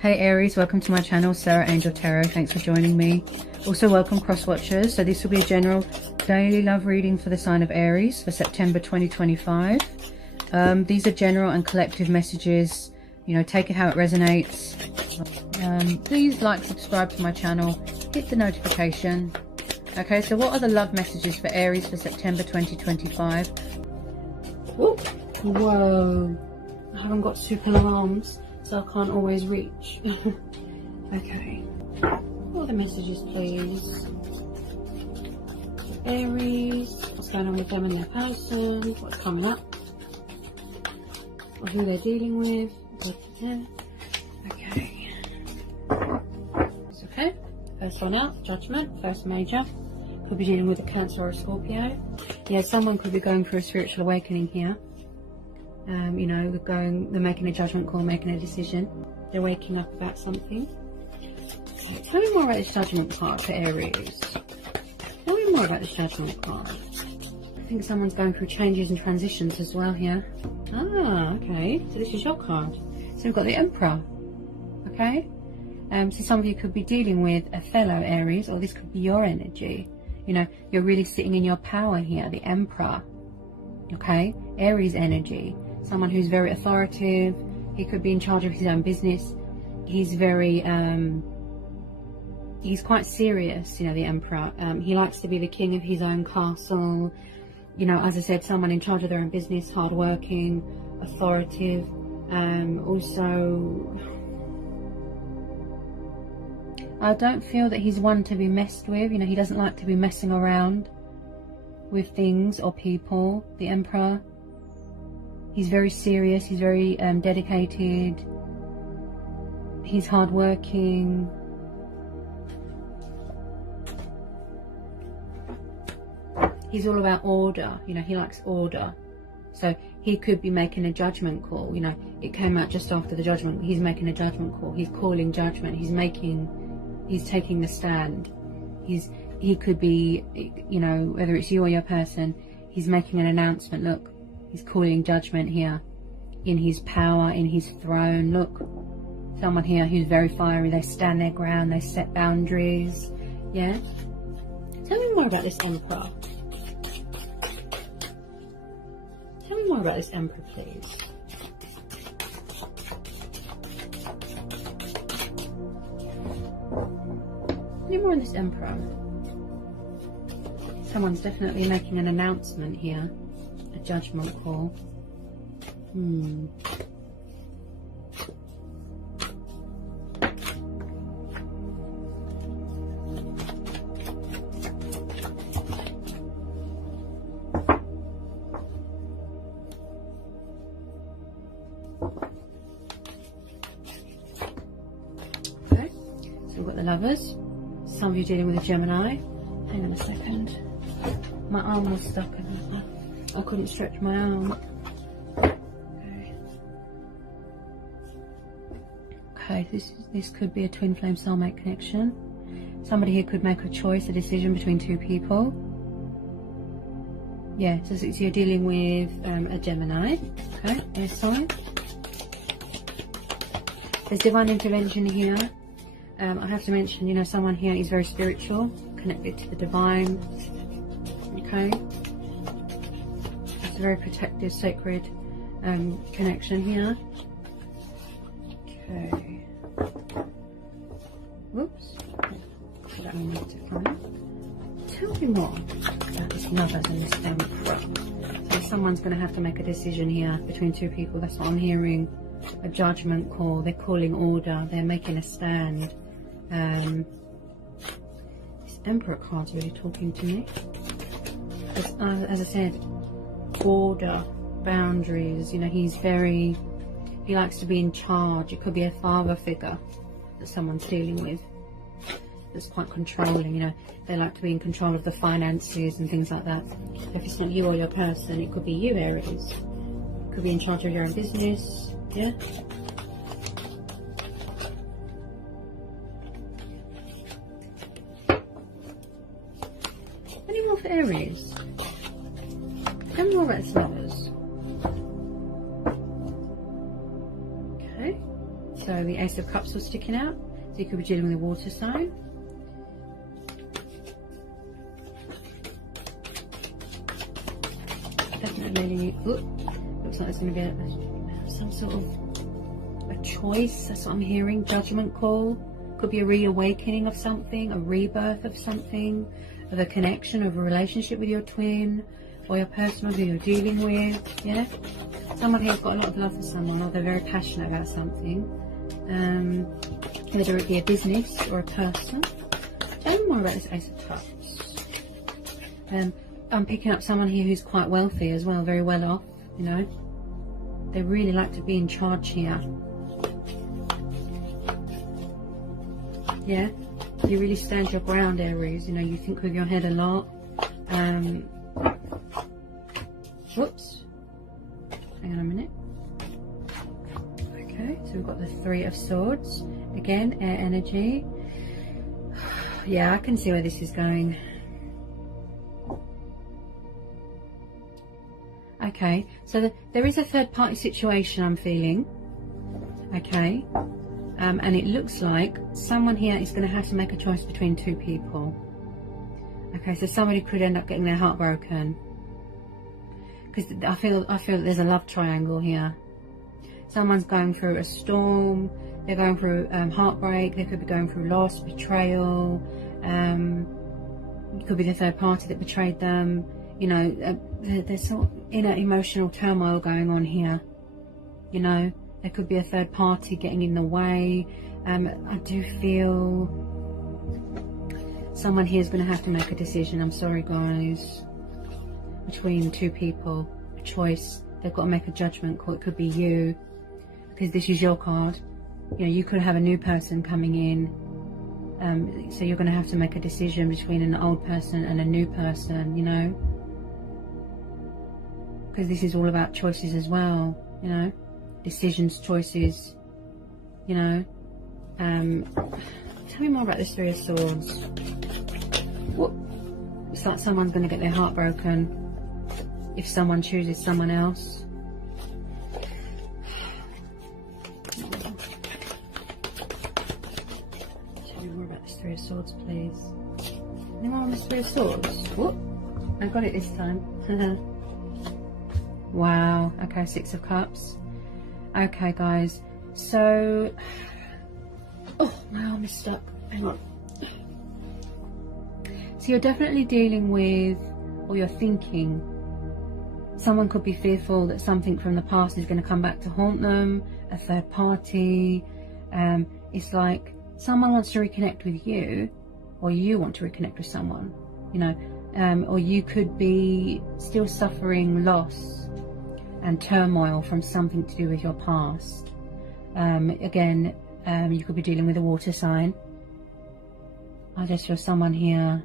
Hey Aries, welcome to my channel, Sarah Angel Tarot. Thanks for joining me. Also welcome cross watchers. So this will be a general daily love reading for the sign of Aries for September 2025. These are general and collective messages. You know, take it how it resonates. Please like, subscribe to my channel, hit the notification. Okay, so what are the love messages for Aries for September 2025? Whoa, I haven't got super arms, so I can't always reach. Okay, all the messages please. Aries, what's going on with them and their person, what's coming up, or who they're dealing with. Okay, it's okay. First one out, Judgment, first major. Could be dealing with a Cancer or a Scorpio. Yeah, someone could be going through a spiritual awakening here. You know, they're making a judgment call, making a decision. They're waking up about something. Tell me more about this judgment card for Aries. Tell me more about this judgment card. I think someone's going through changes and transitions as well here. Ah, okay. So this is your card. So we've got the Emperor. Okay. So some of you could be dealing with a fellow Aries, or this could be your energy. You know, you're really sitting in your power here, the Emperor. Okay. Aries energy. Someone who's very authoritative. He could be in charge of his own business. He's very, he's quite serious, you know, the Emperor. He likes to be the king of his own castle. You know, as I said, someone in charge of their own business, hardworking, authoritative. Also, I don't feel that he's one to be messed with. You know, he doesn't like to be messing around with things or people, the Emperor. He's very serious, he's very dedicated, he's hardworking. He's all about order, you know, he likes order. So he could be making a judgment call, you know, it came out just after the judgment. He's making a judgment call, he's calling judgment, he's taking the stand. He could be, you know, whether it's you or your person, he's making an announcement. Look, he's calling judgment here in his power, in his throne. Look, someone here who's very fiery. They stand their ground, they set boundaries. Yeah? Tell me more about this Emperor. Tell me more about this Emperor, please. Any more on this Emperor? Someone's definitely making an announcement here. A judgment call. Okay, so we've got the Lovers. Some of you dealing with a Gemini. Hang on a second. My arm was stuck and I couldn't stretch my arm. Okay, this could be a twin flame soulmate connection. Somebody here could make a choice, a decision between two people. Yeah, so you're dealing with a Gemini. Okay, air sign. There's divine intervention here. I have to mention, you know, someone here is very spiritual, connected to the divine. Okay, it's a very protective, sacred connection here. Okay. Whoops. I don't need to find. Tell me more about this Lovers and this Emperor. So someone's going to have to make a decision here between two people. That's what I'm hearing. A judgment call. They're calling order. They're making a stand. This Emperor card's really talking to me. As I said, order, boundaries. You know, he likes to be in charge. It could be a father figure that someone's dealing with that's quite controlling. You know, they like to be in control of the finances and things like that. If it's not you or your person, it could be you, Aries. It could be in charge of your own business. Yeah. Any more for Aries? Tell me more about its Lovers. Okay. So the Ace of Cups was sticking out. So you could be dealing with a water sign. Definitely, looks like there's going to be some sort of a choice. That's what I'm hearing. Judgment call. Could be a reawakening of something, a rebirth of something, of a connection, of a relationship with your twin, or your person who you're dealing with. Yeah, someone here's got a lot of love for someone, or they're very passionate about something. Whether it be a business or a person. Tell me more about this Ace of Cups. I'm picking up someone here who's quite wealthy as well, very well off, you know. They really like to be in charge here. Yeah, you really stand your ground, Aries. You know, you think with your head a lot. Whoops. Hang on a minute. Okay, so we've got the Three of Swords. Again, air energy. Yeah, I can see where this is going. Okay, so there is a third party situation I'm feeling. Okay, and it looks like someone here is going to have to make a choice between two people. Okay, so somebody could end up getting their heart broken, because I feel that there's a love triangle here. Someone's going through a storm. They're going through heartbreak. They could be going through loss, betrayal. It could be the third party that betrayed them. You know, there's sort of inner emotional turmoil going on here. You know, there could be a third party getting in the way. I do feel someone here is going to have to make a decision. I'm sorry, guys. Between two people, a choice. They've got to make a judgment call. It could be you, because this is your card. You know, you could have a new person coming in. So you're going to have to make a decision between an old person and a new person, you know. Because this is all about choices as well, you know. Decisions, choices, you know. Tell me more about this Three of Swords. What? It's like someone's going to get their heart broken if someone chooses someone else. Tell me more about this Three of Swords, please. Anyone on this Three of Swords? Whoop! I got it this time. Wow. Okay, Six of Cups. Okay, guys. So, oh, my arm is stuck. Hang on. So you're definitely dealing with, or you're thinking, someone could be fearful that something from the past is going to come back to haunt them, a third party. It's like someone wants to reconnect with you, or you want to reconnect with someone, you know, or you could be still suffering loss and turmoil from something to do with your past. Again, you could be dealing with a water sign. I just feel someone here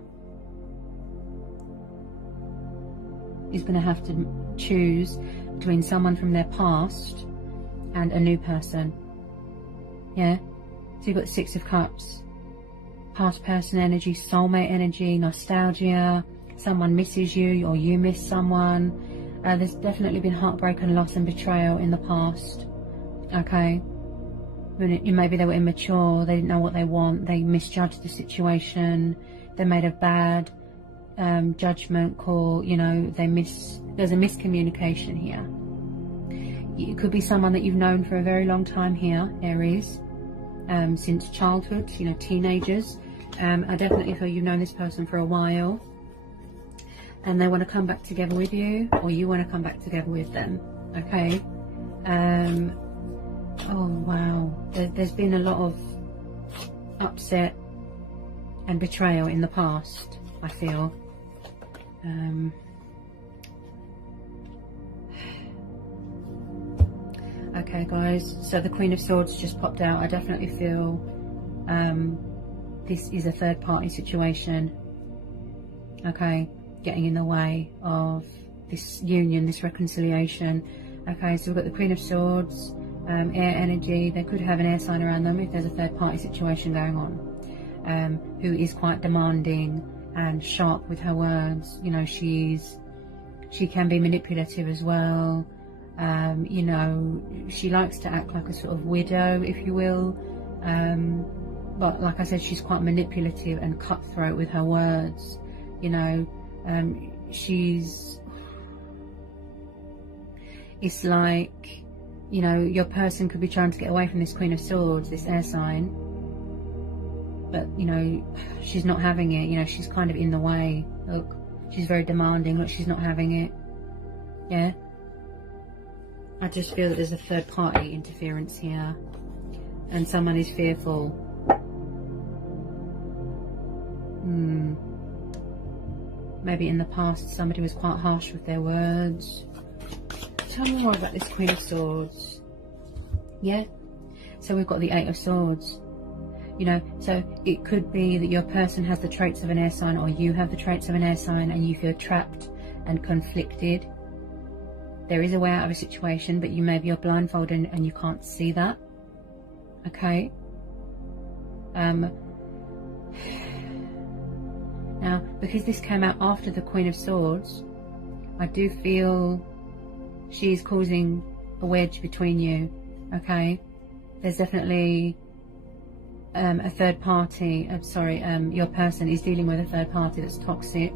is going to have to choose between someone from their past and a new person. Yeah, so you've got Six of Cups, past person energy, soulmate energy, nostalgia. Someone misses you, or you miss someone. There's definitely been heartbreak and loss and betrayal in the past. Okay, maybe they were immature, they didn't know what they want, they misjudged the situation, they made a bad judgment call, you know, there's a miscommunication here. It could be someone that you've known for a very long time here, Aries, since childhood, you know, teenagers. I definitely feel you've known this person for a while, and they want to come back together with you, or you want to come back together with them. Okay. Oh wow, there's been a lot of upset and betrayal in the past, I feel. Okay guys, so the Queen of Swords just popped out. I definitely feel this is a third party situation, okay, getting in the way of this union, this reconciliation. Okay, so we've got the Queen of Swords, air energy. They could have an air sign around them if there's a third party situation going on, who is quite demanding and sharp with her words. You know, she can be manipulative as well. You know, she likes to act like a sort of widow, if you will. But like I said, she's quite manipulative and cutthroat with her words, you know. It's like, you know, your person could be trying to get away from this Queen of Swords, this air sign, but, you know, she's not having it. You know, she's kind of in the way. Look, she's very demanding. Look, she's not having it. Yeah, I just feel that there's a third party interference here, and someone is fearful. Maybe in the past somebody was quite harsh with their words. Tell me more about this Queen of Swords. Yeah, so we've got the Eight of Swords. You know, so it could be that your person has the traits of an air sign, or you have the traits of an air sign, and you feel trapped and conflicted. There is a way out of a situation, but you're blindfolded and you can't see that. Okay. Now, because this came out after the Queen of Swords, I do feel she is causing a wedge between you. Okay. There's definitely a third party. Your person is dealing with a third party that's toxic,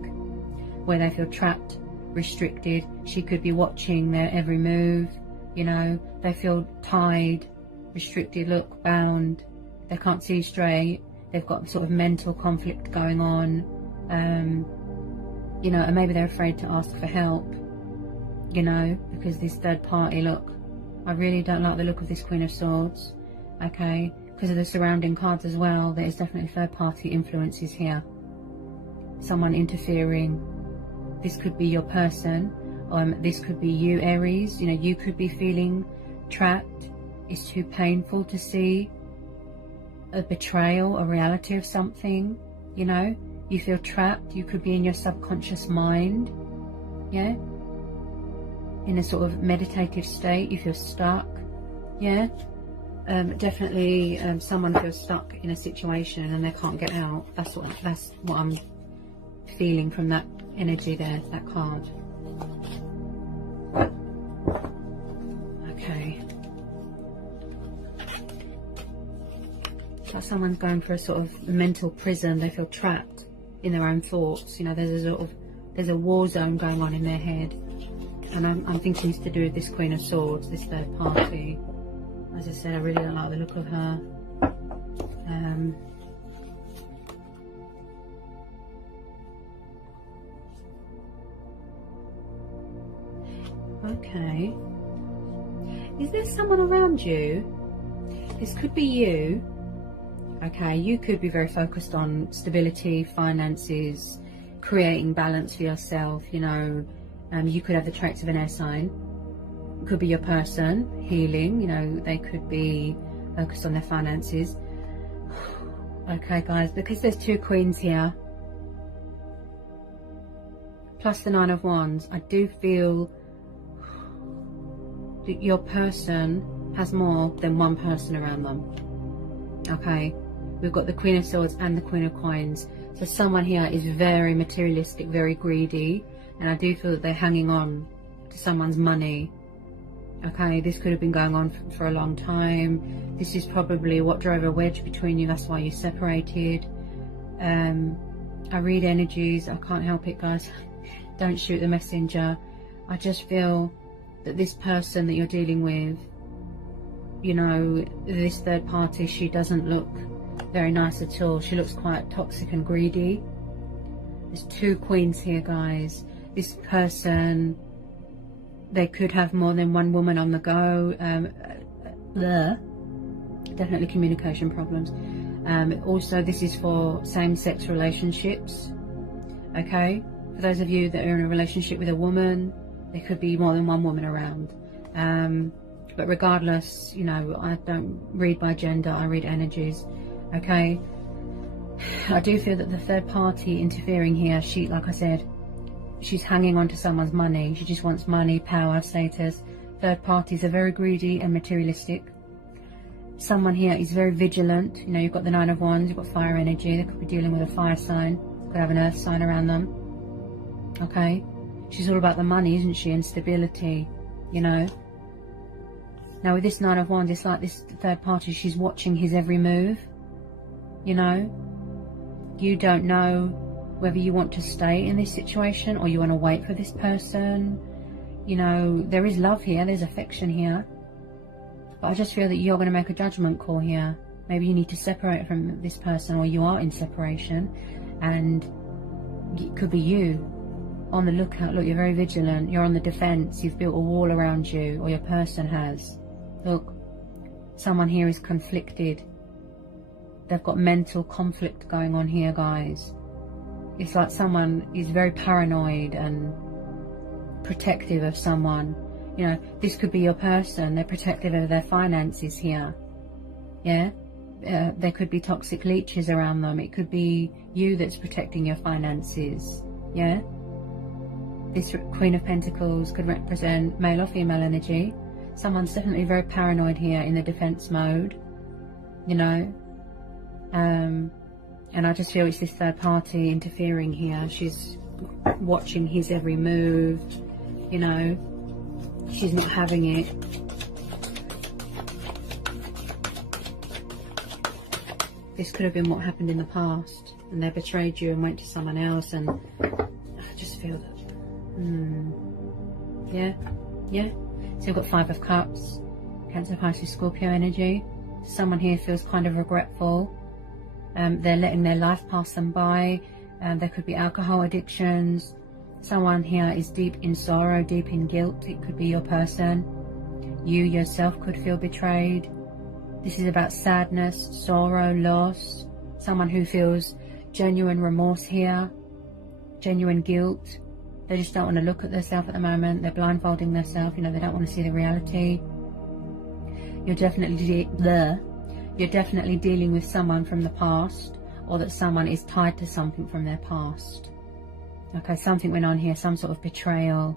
where they feel trapped, restricted. She could be watching their every move. You know, they feel tied, restricted, look, bound. They can't see straight. They've got sort of mental conflict going on. You know, and maybe they're afraid to ask for help, you know, because this third party, look, I really don't like the look of this Queen of Swords. Okay, because of the surrounding cards as well. There's definitely third party influences here. Someone interfering. This could be your person. This could be you, Aries. You know, you could be feeling trapped. It's too painful to see a betrayal, a reality of something. You know, you feel trapped. You could be in your subconscious mind. Yeah, in a sort of meditative state. You feel stuck. Yeah. Definitely someone feels stuck in a situation and they can't get out. That's what I'm feeling from that energy there, that card. Okay. Like someone's going for a sort of mental prison. They feel trapped in their own thoughts. You know, there's a war zone going on in their head. And I'm thinking it's to do with this Queen of Swords, this third party. As I said, I really don't like the look of her. Okay. Is there someone around you? This could be you. Okay, you could be very focused on stability, finances, creating balance for yourself. You know, you could have the traits of an air sign. Could be your person, healing. You know, they could be focused on their finances. Okay, guys, because there's two queens here, plus the Nine of Wands, I do feel that your person has more than one person around them. Okay, we've got the Queen of Swords and the Queen of Coins. So someone here is very materialistic, very greedy, and I do feel that they're hanging on to someone's money. Okay, this could have been going on for a long time. This is probably what drove a wedge between you. That's why you separated. I read energies. I can't help it, guys. Don't shoot the messenger. I just feel that this person that you're dealing with, you know, this third party, she doesn't look very nice at all. She looks quite toxic and greedy. There's two queens here, guys. This person, they could have more than one woman on the go. Definitely communication problems. Also, this is for same-sex relationships. Okay, for those of you that are in a relationship with a woman, there could be more than one woman around. But regardless, you know, I don't read by gender, I read energies. Okay, I do feel that the third party interfering here, she, like I said, she's hanging on to someone's money. She just wants money, power, status. Third parties are very greedy and materialistic. Someone here is very vigilant. You know, you've got the Nine of Wands, you've got fire energy. They could be dealing with a fire sign. Could have an earth sign around them. Okay, she's all about the money, isn't she, and stability. You know, Now with this Nine of Wands, it's like this third party, she's watching his every move. You know, you don't know whether you want to stay in this situation or you want to wait for this person. You know, there is love here, there's affection here. But I just feel that you're going to make a judgment call here. Maybe you need to separate from this person, or you are in separation. And it could be you on the lookout. Look, you're very vigilant. You're on the defense. You've built a wall around you, or your person has. Look, someone here is conflicted. They've got mental conflict going on here, guys. It's like someone is very paranoid and protective of someone. You know, this could be your person. They're protective of their finances here. Yeah? There could be toxic leeches around them. It could be you that's protecting your finances. Yeah? This Queen of Pentacles could represent male or female energy. Someone's definitely very paranoid here in the defense mode. You know? And I just feel it's this third party interfering here. She's watching his every move. You know? She's not having it. This could have been what happened in the past, and they betrayed you and went to someone else, and I just feel that, yeah. So you've got Five of Cups, Cancer, Pisces, Scorpio energy. Someone here feels kind of regretful. They're letting their life pass them by. There could be alcohol addictions. Someone here is deep in sorrow, deep in guilt. It could be your person. You yourself could feel betrayed. This is about sadness, sorrow, loss. Someone who feels genuine remorse here, genuine guilt. They just don't want to look at themselves at the moment. They're blindfolding themselves. You know, they don't want to see the reality. You're definitely dealing with someone from the past, or that someone is tied to something from their past. Okay, something went on here, some sort of betrayal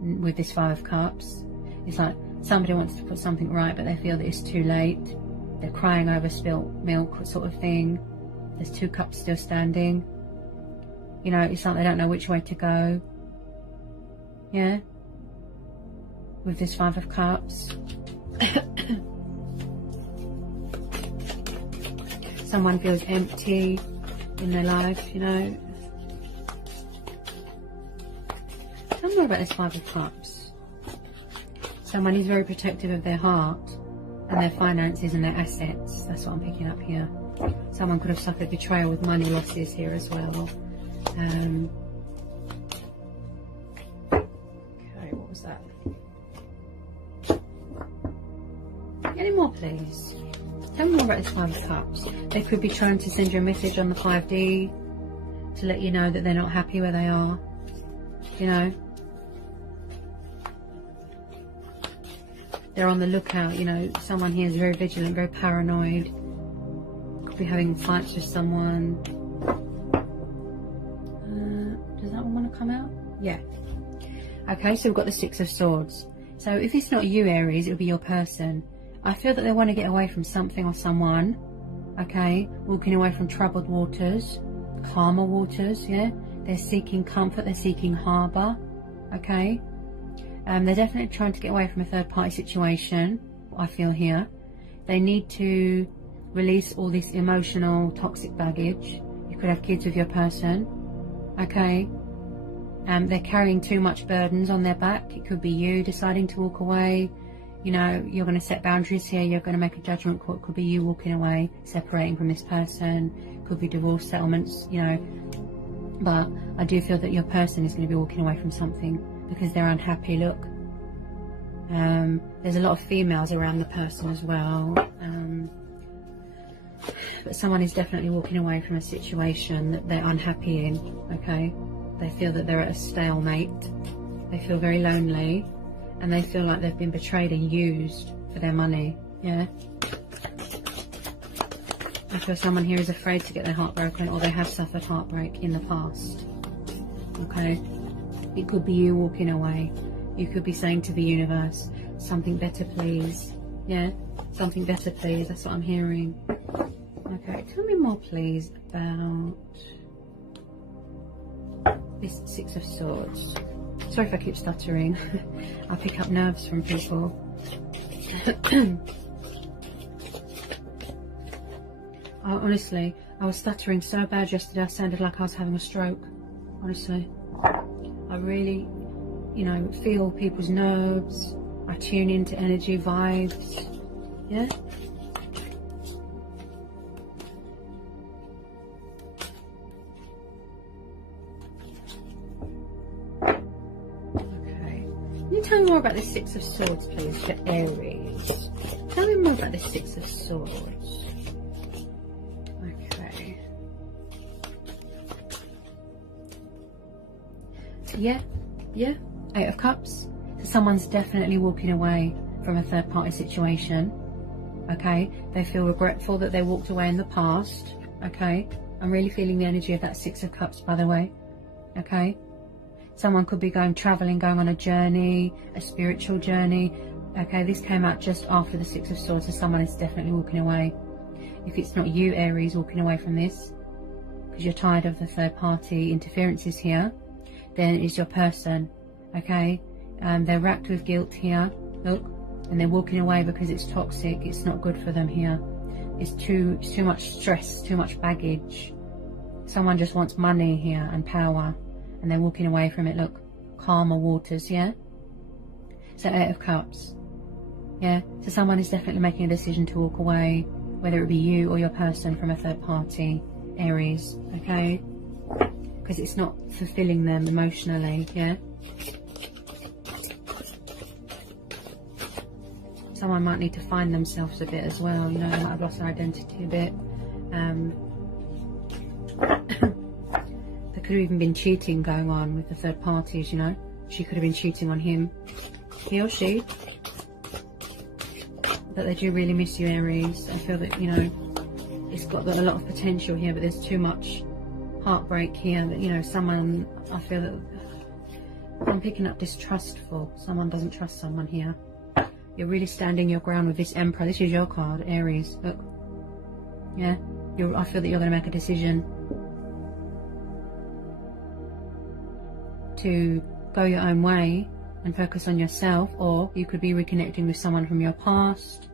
with this Five of Cups. It's like somebody wants to put something right, but they feel that it's too late. They're crying over spilt milk sort of thing. There's two cups still standing. You know, it's like they don't know which way to go. Yeah? With this Five of Cups. Someone feels empty in their life, you know. Tell me more about this Five of Cups. Someone is very protective of their heart and their finances and their assets. That's what I'm picking up here. Someone could have suffered betrayal with money losses here as well. Okay, what was that? Any more, please? Tell me more about this Five of Cups. They could be trying to send you a message on the 5D to let you know that they're not happy where they are. You know? They're on the lookout, you know. Someone here is very vigilant, very paranoid. Could be having fights with someone. Does that one want to come out? Yeah. Okay, so we've got the Six of Swords. So if it's not you, Aries, it'll be your person. I feel that they want to get away from something or someone. Okay, walking away from troubled waters, calmer waters, yeah. They're seeking comfort, they're seeking harbour. Okay. They're definitely trying to get away from a third party situation, I feel here. They need to release all this emotional toxic baggage. You could have kids with your person. Okay. They're carrying too much burdens on their back. It could be you deciding to walk away. You know, you're going to set boundaries here. You're going to make a judgment call. It could be you walking away, separating from this person. It could be divorce settlements, you know. But I do feel that your person is going to be walking away from something because they're unhappy. Look, there's a lot of females around the person as well. But someone is definitely walking away from a situation that they're unhappy in. Okay, they feel that they're at a stalemate. They feel very lonely, and they feel like they've been betrayed and used for their money. Yeah. I feel someone here is afraid to get their heart broken, or they have suffered heartbreak in the past. Okay. It could be you walking away. You could be saying to the universe, something better please. Yeah, something better please. That's what I'm hearing. Okay, tell me more please about this Six of Swords. Sorry if I keep stuttering. I pick up nerves from people. Honestly, I was stuttering so bad yesterday, I sounded like I was having a stroke. Honestly. I really, you know, feel people's nerves. I tune into energy, vibes. Yeah? Okay. Can you tell me more about the Six of Swords, please, for Aries? Tell me more about the Six of Swords. Okay. Yeah, yeah. Eight of Cups. So someone's definitely walking away from a third party situation. Okay. They feel regretful that they walked away in the past. Okay. I'm really feeling the energy of that Six of Cups, by the way. Okay. Someone could be traveling, going on a journey, a spiritual journey. Okay, this came out just after the Six of Swords, so someone is definitely walking away. If it's not you, Aries, walking away from this, because you're tired of the third party interferences here, then it's your person. Okay, they're racked with guilt here, look, and they're walking away because it's toxic. It's not good for them here. It's too much stress, too much baggage. Someone just wants money here and power, and they're walking away from it. Look, calmer waters. Yeah, so Eight of Cups. Yeah, so someone is definitely making a decision to walk away, whether it be you or your person, from a third party, Aries. Okay, because it's not fulfilling them emotionally. Yeah, someone might need to find themselves a bit as well. You know, they might have lost their identity a bit. There could have even been cheating going on with the third parties. You know, she could have been cheating on him, he or she. But they do really miss you, Aries. I feel that, you know, it's got a lot of potential here, but there's too much heartbreak here. That, you know, someone, I feel that I'm picking up distrustful. Someone doesn't trust someone here. You're really standing your ground with this Emperor. This is your card, Aries. Look. Yeah. I feel that you're going to make a decision to go your own way and focus on yourself, or you could be reconnecting with someone from your past,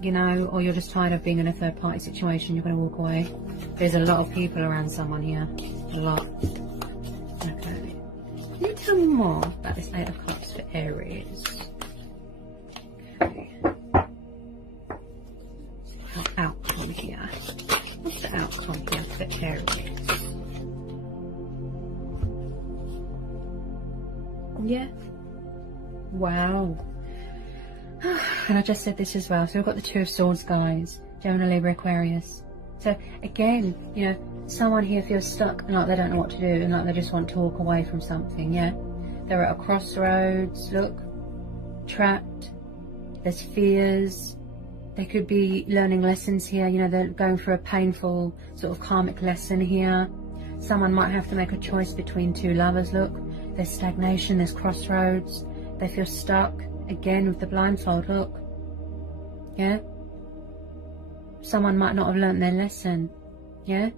you know, or you're just tired of being in a third party situation. You're going to walk away. There's a lot of people around someone here. A lot. Okay. Can you tell me more about this Eight of Cups for Aries? Okay. What outcome here? What's the outcome here for Aries? Yeah. Wow. And I just said this as well. So we've got the Two of Swords, guys. Gemini, Libra, Aquarius. So again, you know, someone here feels stuck and like they don't know what to do, and like they just want to walk away from something. Yeah, they're at a crossroads. Look, trapped. There's fears. They could be learning lessons here. You know, they're going for a painful sort of karmic lesson here. Someone might have to make a choice between two lovers. Look, there's stagnation. There's crossroads. They feel stuck. Again with the blindfold, look. Yeah? Someone might not have learnt their lesson. Yeah?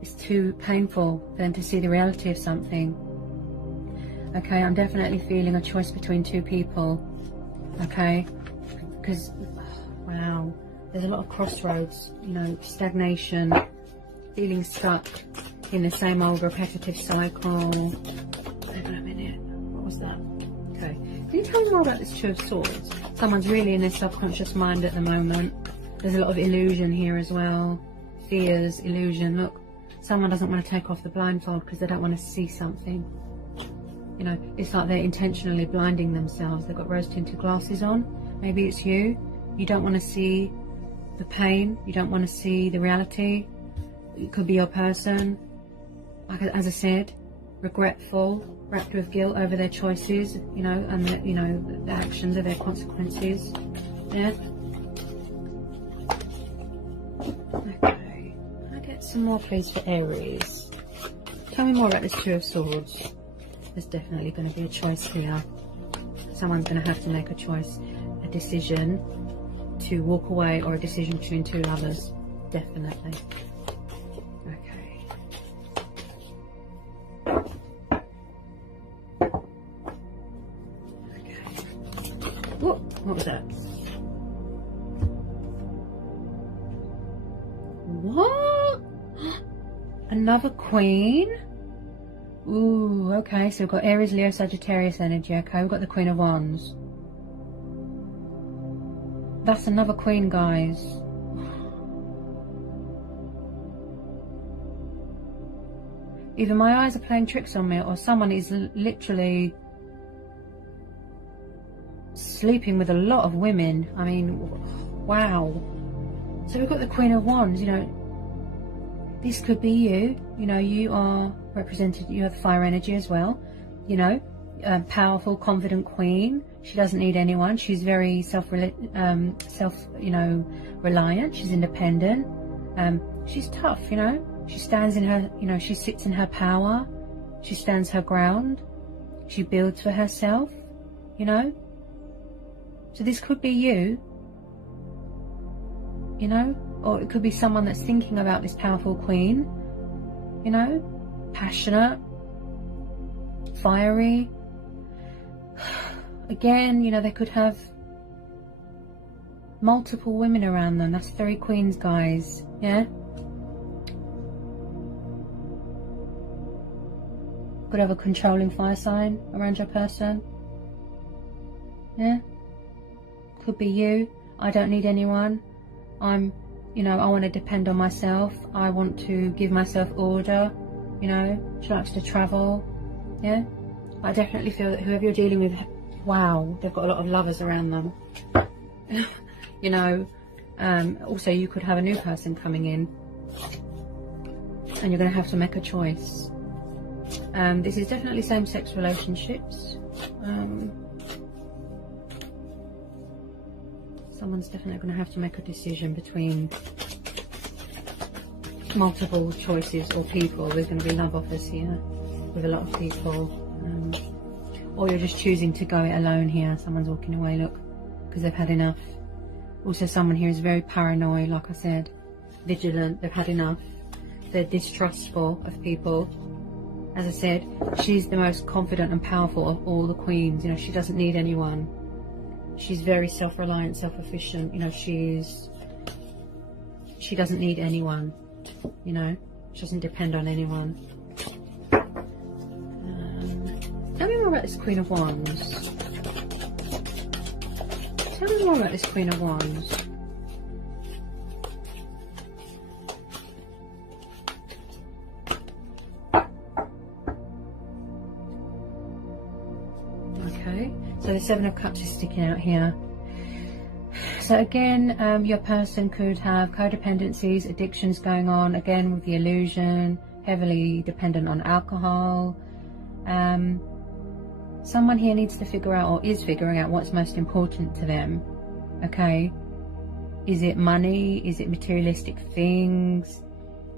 It's too painful for them to see the reality of something. Okay, I'm definitely feeling a choice between two people. Okay? Because, wow, there's a lot of crossroads, you know, stagnation, feeling stuck in the same old repetitive cycle. Hang on a minute. What was that? Okay. Can you tell me more about this Two of Swords? Someone's really in their subconscious mind at the moment. There's a lot of illusion here as well. Fears, illusion. Look, someone doesn't want to take off the blindfold because they don't want to see something. You know, it's like they're intentionally blinding themselves. They've got rose-tinted glasses on. Maybe it's you. You don't want to see the pain. You don't want to see the reality. It could be your person. Like, as I said, regretful, wrapped with guilt over their choices, you know, and the, you know, the actions of their consequences. Yeah. Okay. Can I get some more, please, for Aries? Tell me more about this Two of Swords. There's definitely going to be a choice here. Someone's going to have to make a choice, a decision to walk away, or a decision between two lovers. Definitely. Okay. Okay. What was that? What? Another queen? Ooh, okay, so we've got Aries, Leo, Sagittarius energy. Okay, we've got the Queen of Wands. That's another queen, guys. Either my eyes are playing tricks on me, or someone is literally sleeping with a lot of women. I mean, wow. So we've got the Queen of Wands, you know. This could be you. You know, you are represented, you have fire energy as well. You know, powerful, confident queen. She doesn't need anyone. She's very reliant. She's independent. She's tough, you know. She stands in her, you know, she sits in her power. She stands her ground. She builds for herself, you know. So this could be you, you know, or it could be someone that's thinking about this powerful queen, you know, passionate, fiery. Again, you know, they could have multiple women around them. That's 3 queens, guys. Yeah. Could have a controlling fire sign around your person. Yeah. Could be you. I don't need anyone. I'm, you know, I want to depend on myself. I want to give myself order. You know, she likes to travel. Yeah. I definitely feel that whoever you're dealing with, wow, they've got a lot of lovers around them. You know, also you could have a new person coming in and you're going to have to make a choice. This is definitely same-sex relationships. Someone's definitely going to have to make a decision between multiple choices or people. There's going to be love offers here with a lot of people. Or you're just choosing to go it alone here. Someone's walking away, look, because they've had enough. Also, someone here is very paranoid, like I said, vigilant. They've had enough. They're distrustful of people. As I said, she's the most confident and powerful of all the queens. You know, she doesn't need anyone. She's very self-reliant, self-efficient. You know, she doesn't need anyone. You know, she doesn't depend on anyone. Tell me more about this Queen of Wands. Tell me more about this Queen of Wands. Okay, so the 7 of Cups is sticking out here. So again, your person could have codependencies, addictions going on, again with the illusion, heavily dependent on alcohol. Someone here needs to figure out, or is figuring out, what's most important to them. Okay, is it money? Is it materialistic things?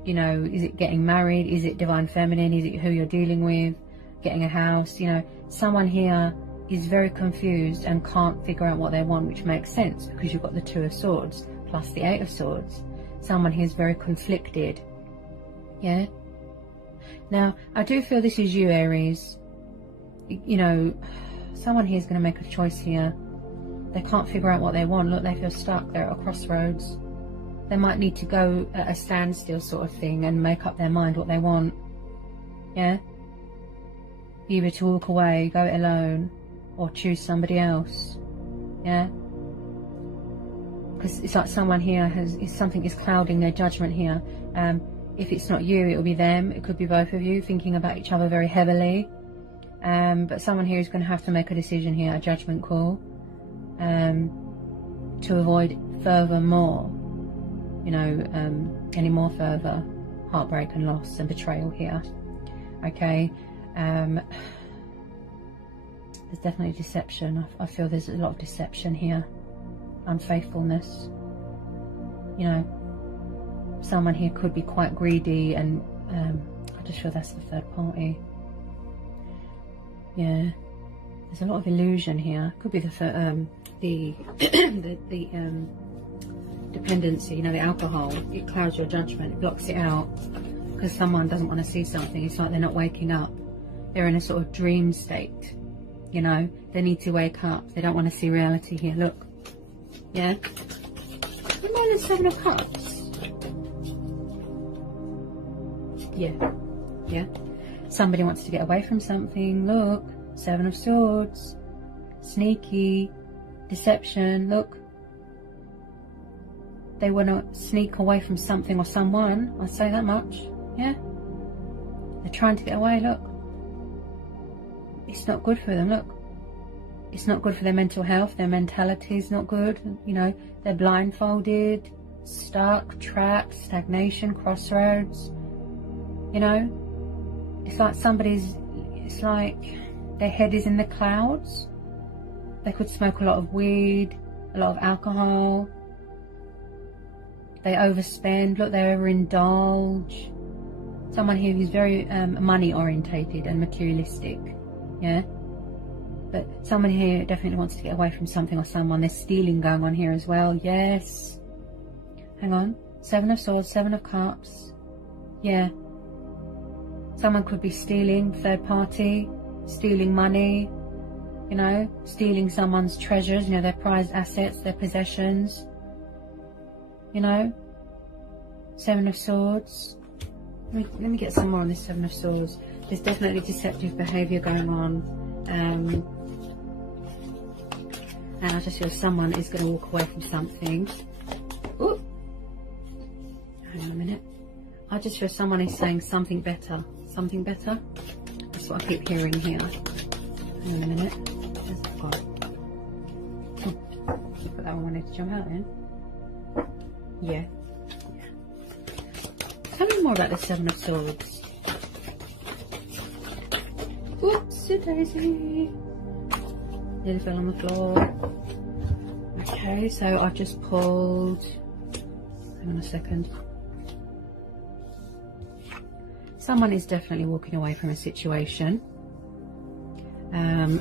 You know, is it getting married? Is it divine feminine? Is it who you're dealing with? Getting a house? You know, someone here is very confused and can't figure out what they want, which makes sense because you've got the 2 of Swords plus the 8 of Swords. Someone here is very conflicted. Yeah. Now, I do feel this is you, Aries. You know, someone here is going to make a choice here. They can't figure out what they want. Look, they feel stuck. They're at a crossroads. They might need to go at a standstill sort of thing and make up their mind what they want. Yeah? Either to walk away, go it alone, or choose somebody else. Yeah? Because it's like someone here something is clouding their judgment here. If it's not you, it will be them. It could be both of you thinking about each other very heavily. But someone here is going to have to make a decision here, a judgment call, to avoid furthermore, you know, any more further heartbreak and loss and betrayal here. Okay. There's definitely deception. I feel there's a lot of deception here, unfaithfulness. You know, someone here could be quite greedy, and I just feel that's the 3rd party. Yeah, there's a lot of illusion here. Could be the dependency. You know, the alcohol. It clouds your judgment. It blocks it out because someone doesn't want to see something. It's like they're not waking up. They're in a sort of dream state. You know, they need to wake up. They don't want to see reality here. Look, yeah. The 7 of Cups. Yeah. Yeah. Somebody wants to get away from something. Look. 7 of Swords. Sneaky. Deception. Look. They want to sneak away from something or someone. I'll say that much. Yeah. They're trying to get away. Look. It's not good for them. Look. It's not good for their mental health. Their mentality is not good. You know, they're blindfolded, stuck, trapped, stagnation, crossroads. You know, it's like it's like their head is in the clouds. They could smoke a lot of weed, a lot of alcohol. They overspend. Look, they overindulge. Someone here who's very money orientated and materialistic. Yeah. But someone here definitely wants to get away from something or someone. There's stealing going on here as well. Yes. Hang on. 7 of Swords, 7 of Cups. Yeah. Someone could be stealing, third party, stealing money, you know, stealing someone's treasures, you know, their prized assets, their possessions. You know. 7 of Swords. Let me get some more on this 7 of Swords. There's definitely deceptive behaviour going on. And I just feel someone is going to walk away from something. Ooh. Hang on a minute. I just feel someone is saying something better. Something better? That's what I keep hearing here. Hang on a minute. Where's that gone? Put that one I wanted to jump out in. Yeah. Tell me more about the 7 of Swords. Oopsie daisy. Nearly fell on the floor. Okay, so I've just pulled. Hang on a second. Someone is definitely walking away from a situation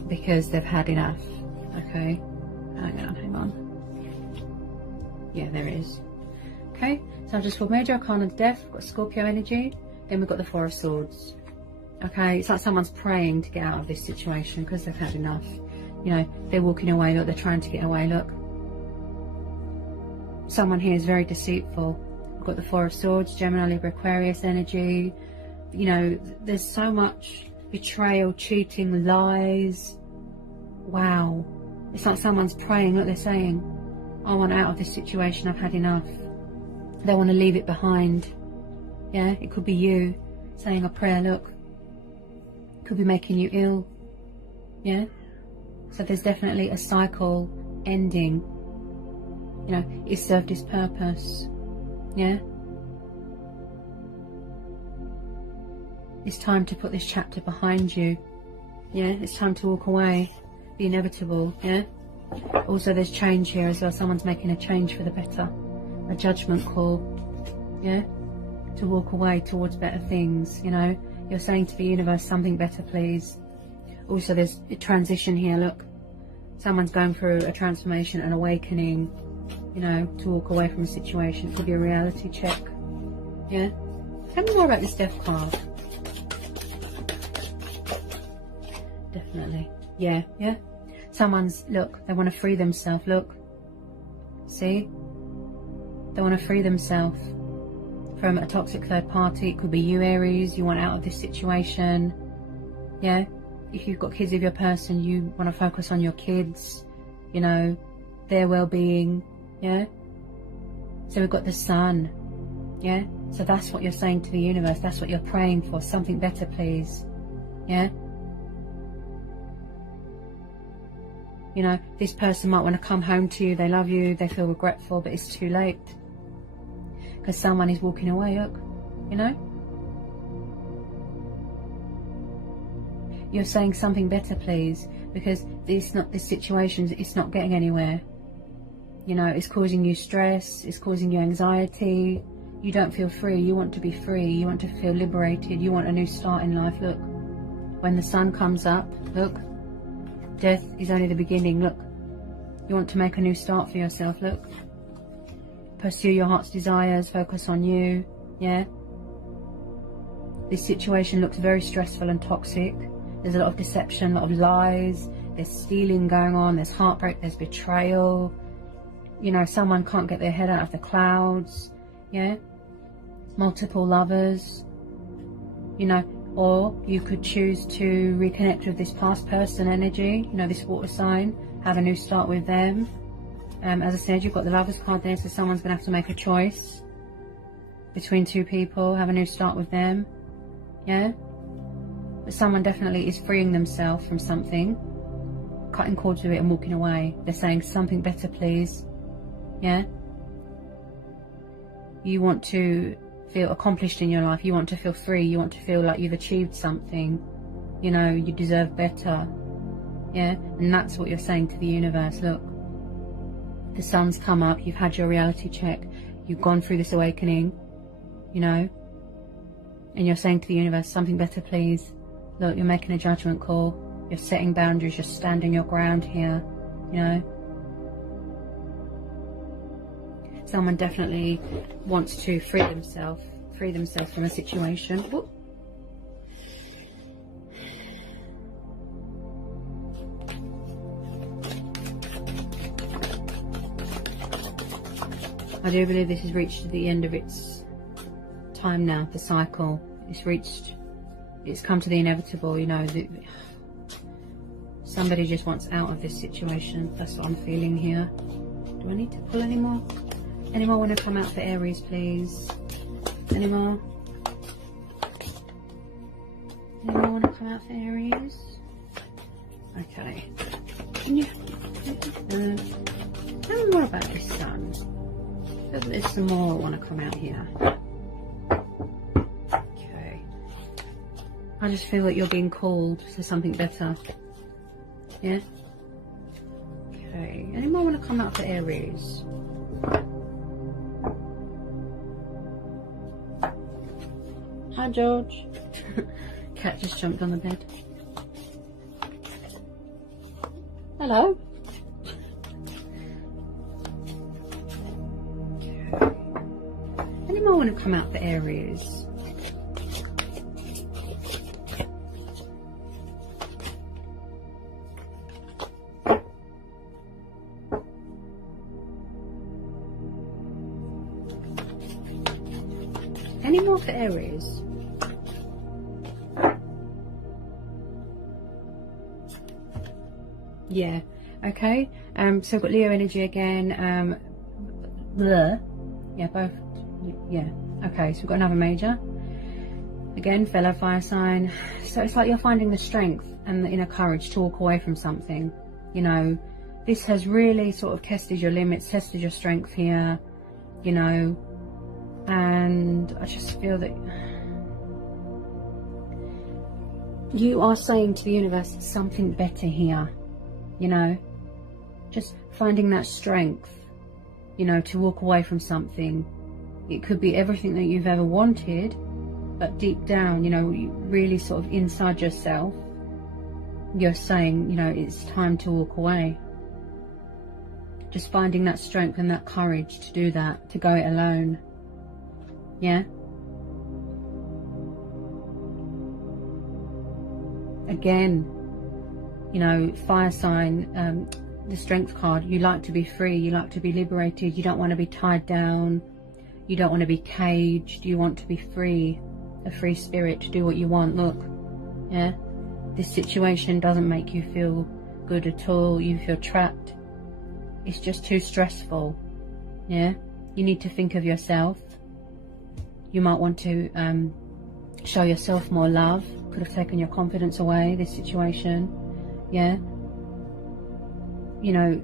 because they've had enough. Okay, hang on. Yeah, there it is. Okay, so I've just pulled Major Arcana of Death. We've got Scorpio energy. Then we've got the 4 of Swords. Okay, it's like someone's praying to get out of this situation because they've had enough. You know, they're walking away. Look, they're trying to get away. Look. Someone here is very deceitful. We've got the 4 of Swords, Gemini, Libra, Aquarius energy. You know, there's so much betrayal, cheating, lies. Wow. It's like someone's praying. Look, they're saying, I want out of this situation. I've had enough. They want to leave it behind. Yeah, it could be you saying a prayer. Look. Could be making you ill. Yeah. So there's definitely a cycle ending. You know, it served its purpose. Yeah. It's time to put this chapter behind you. Yeah, it's time to walk away. The inevitable. Yeah. Also, there's change here as well. Someone's making a change for the better. A judgment call. Yeah. To walk away towards better things. You know, you're saying to the universe, something better, please. Also, there's a transition here. Look, someone's going through a transformation, an awakening. You know, to walk away from a situation. It could be a reality check. Yeah. Tell me more about this Death card. Definitely. Yeah, yeah. Someone's, look, they want to free themselves. Look. See? They want to free themselves from a toxic third party. It could be you, Aries. You want out of this situation. Yeah. If you've got kids with your person, you want to focus on your kids. You know, their well-being. Yeah. So we've got the Sun. Yeah. So that's what you're saying to the universe. That's what you're praying for. Something better, please. Yeah. You know, this person might want to come home to you. They love you. They feel regretful, but it's too late. Because someone is walking away, look. You know? You're saying something better, please. Because this situation, it's not getting anywhere. You know, it's causing you stress. It's causing you anxiety. You don't feel free. You want to be free. You want to feel liberated. You want a new start in life. Look. When the sun comes up, look. Death is only the beginning. Look. You want to make a new start for yourself. Look. Pursue your heart's desires. Focus on you. Yeah. This situation looks very stressful and toxic. There's a lot of deception, a lot of lies. There's stealing going on. There's heartbreak. There's betrayal. You know, someone can't get their head out of the clouds. Yeah. Multiple lovers. you know, or you could choose to reconnect with this past person energy, you know, this water sign, have a new start with them. As I said, you've got the Lovers card there, so someone's going to have to make a choice between two people, have a new start with them, yeah? But someone definitely is freeing themselves from something, cutting cords with it and walking away. They're saying, something better please, yeah? You want to feel accomplished in your life, you want to feel free, you want to feel like you've achieved something, you know, you deserve better, yeah? And that's what you're saying to the universe. Look, the sun's come up, you've had your reality check, you've gone through this awakening, you know, and you're saying to the universe, something better please. Look, you're making a judgment call, you're setting boundaries, you're standing your ground here, you know. Someone definitely wants to free themselves from a situation. Whoop. I do believe this has reached the end of its time now, the cycle. It's come to the inevitable, you know. Somebody just wants out of this situation. That's what I'm feeling here. Do I need to pull any more? Any more want to come out for Aries, please? Any more? Any more want to come out for Aries? Okay. Tell me more about this sun. There's some more I want to come out here. Okay. I just feel that you're being called to something better. Yeah? Okay. Any more want to come out for Aries? Hi, George. Cat just jumped on the bed. Hello. Okay. Any more want to come out for Aries? Any more for Aries? Yeah, okay. So I've got Leo energy again. Yeah, both. Yeah, okay. So we've got another major. Again, fellow fire sign. So it's like you're finding the strength and the inner courage to walk away from something. You know, this has really sort of tested your limits, tested your strength here. You know, and I just feel that you are saying to the universe something better here. You know, just finding that strength, you know, to walk away from something. It could be everything that you've ever wanted, but deep down, you know, really sort of inside yourself, you're saying, you know, it's time to walk away. Just finding that strength and that courage to do that, to go it alone. Yeah? Again, you know, fire sign, the strength card, you like to be free, you like to be liberated, you don't want to be tied down, you don't want to be caged, you want to be free, a free spirit to do what you want. Look, yeah, this situation doesn't make you feel good at all, you feel trapped, it's just too stressful. Yeah, you need to think of yourself. You might want to show yourself more love. Could have taken your confidence away, this situation. Yeah, you know,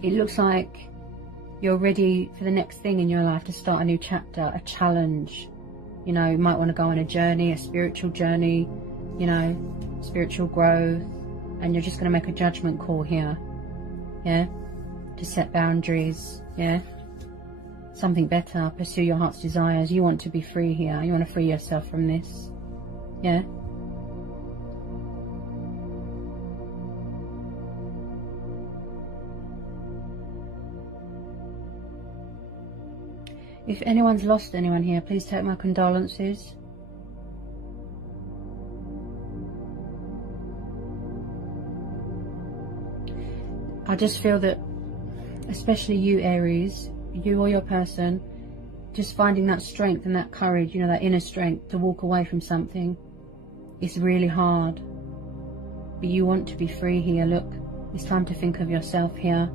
it looks like you're ready for the next thing in your life, to start a new chapter, a challenge. You know, you might want to go on a journey, a spiritual journey, you know, spiritual growth, and you're just going to make a judgment call here. Yeah, to set boundaries. Yeah, something better, pursue your heart's desires. You want to be free here, you want to free yourself from this. Yeah. If anyone's lost anyone here, please take my condolences. I just feel that, especially you Aries, you or your person, just finding that strength and that courage, you know, that inner strength to walk away from something. It's really hard, but you want to be free here. Look, it's time to think of yourself here.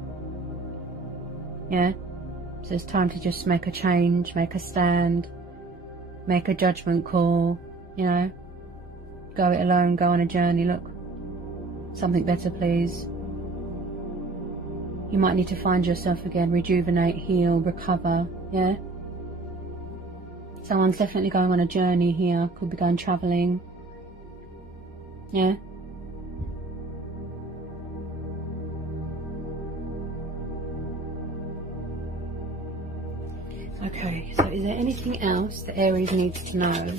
Yeah, so it's time to just make a change, make a stand, make a judgment call, you know, go it alone, go on a journey. Look, something better, please. You might need to find yourself again, rejuvenate, heal, recover. Yeah, someone's definitely going on a journey here, could be going traveling. Yeah, okay, so is there anything else that Aries needs to know?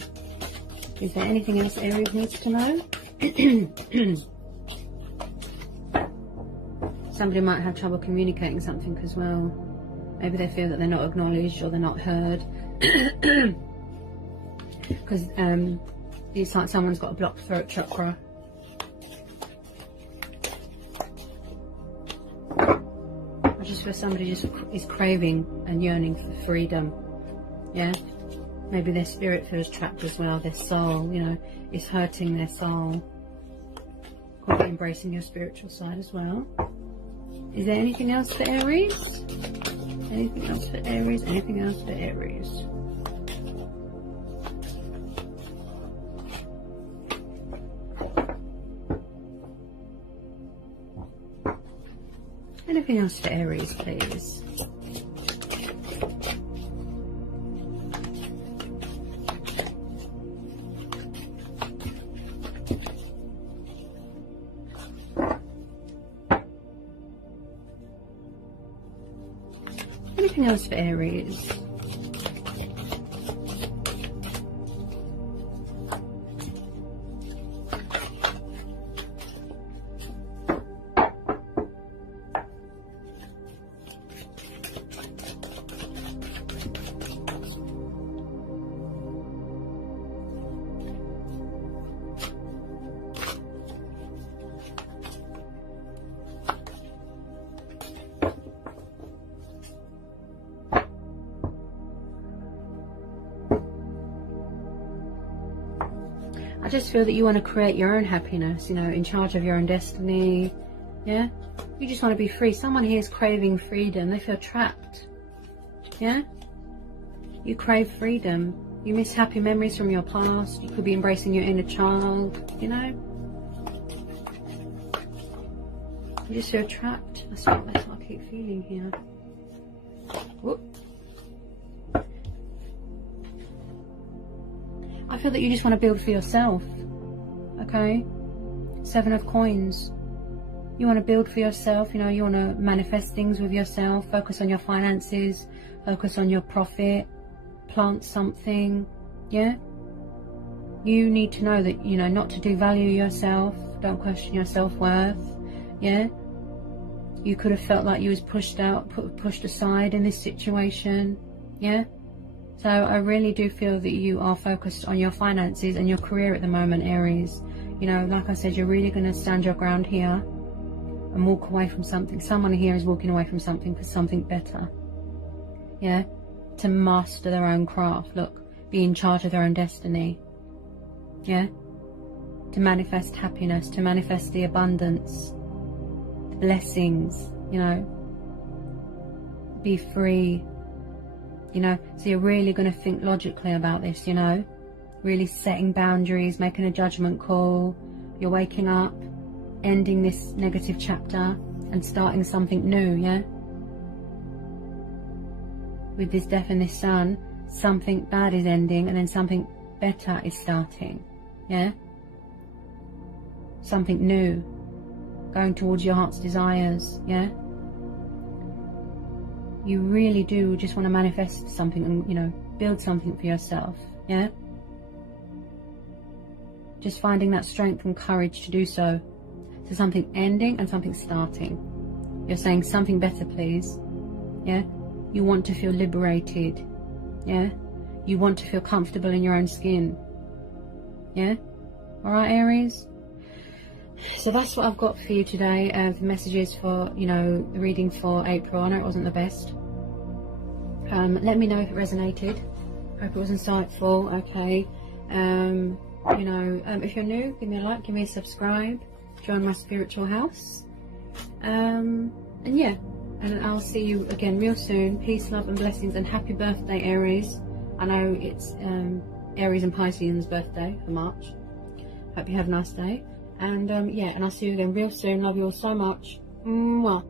Is there anything else Aries needs to know? Somebody might have trouble communicating something as well. Maybe they feel that they're not acknowledged or they're not heard. Because it's like someone's got a blocked throat chakra. I just feel somebody just is craving and yearning for freedom. Yeah? Maybe their spirit feels trapped as well. Their soul, you know, is hurting their soul. Could be embracing your spiritual side as well. Is there anything else for Aries? Anything else for Aries? Anything else for Aries? Anything else for Aries, please? Anything else for Aries? I just feel that you want to create your own happiness, you know, in charge of your own destiny. Yeah? You just want to be free. Someone here is craving freedom. They feel trapped. Yeah? You crave freedom. You miss happy memories from your past. You could be embracing your inner child, you know? You just feel trapped. That's what I keep feeling here. Whoop. I feel that you just want to build for yourself, okay? 7 of Coins. You want to build for yourself, you know, you want to manifest things with yourself, focus on your finances, focus on your profit, plant something, yeah? You need to know that, you know, not to devalue yourself, don't question your self-worth, yeah? You could have felt like you was pushed out, pushed aside in this situation, yeah? So I really do feel that you are focused on your finances and your career at the moment, Aries. You know, like I said, you're really going to stand your ground here and walk away from something. Someone here is walking away from something for something better. Yeah? To master their own craft. Look, be in charge of their own destiny. Yeah? To manifest happiness, to manifest the abundance, the blessings, you know. Be free. You know, so you're really going to think logically about this, you know, really setting boundaries, making a judgment call. You're waking up, ending this negative chapter and starting something new, yeah? With this Death and this Sun, something bad is ending and then something better is starting, yeah? Something new, going towards your heart's desires, yeah? You really do just want to manifest something and, you know, build something for yourself, yeah? Just finding that strength and courage to do so. So something ending and something starting. You're saying something better, please, yeah? You want to feel liberated, yeah? You want to feel comfortable in your own skin, yeah? Alright, Aries? So that's what I've got for you today. The messages for, you know, the reading for April. I know it wasn't the best. Let me know if it resonated. Hope it was insightful. Okay. You know, if you're new, give me a like, give me a subscribe, join my spiritual house. And yeah, and I'll see you again real soon. Peace, love and blessings, and happy birthday, Aries. I know it's Aries and Pisces' birthday for March. Hope you have a nice day. And yeah, and I'll see you again real soon. Love you all so much. Mwah.